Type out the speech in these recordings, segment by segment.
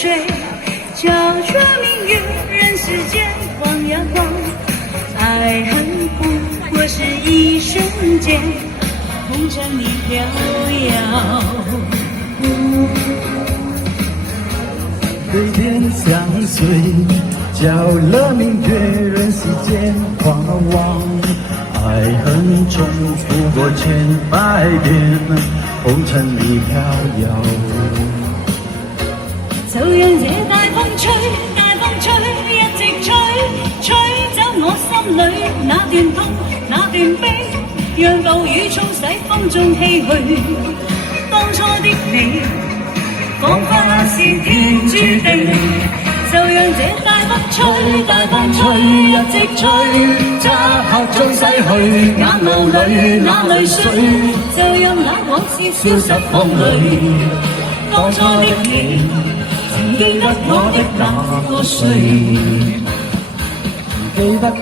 水，叫着明月，人世间晃呀晃。爱恨不过是一瞬间，红尘里飘摇。对天相随，叫了明月，人世间晃晃。爱恨重复过千百遍，红尘里飘摇。就讓這大風吹，大風吹，一直吹，吹走我心裏那段痛，那段悲，讓暴雨沖洗風中唏噓。當初的你，彷彿是天注定。就讓這大風吹，大風吹，一直吹，漆黑中逝去眼眸裏那淚水。就讓那往事消失風裏，當初的你。曾記得我的那個誰？記得我。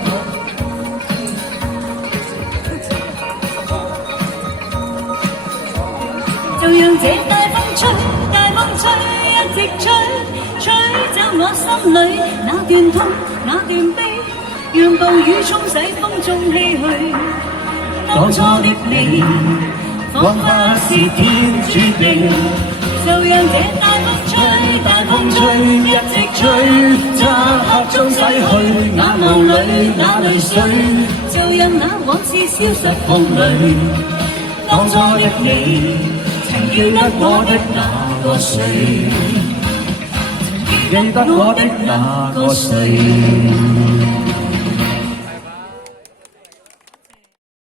就讓這大風吹，大風吹，一直吹，吹走我心裏那段痛，那段悲，讓暴雨沖洗風中唏噓。當初的你，彷彿是天注定。就讓這大風吹，大風吹，一直吹，漆黑中逝去眼眸裏那淚水。就讓那往事消失風裏，當初的你，曾記得我的那個誰？記得我的那個誰？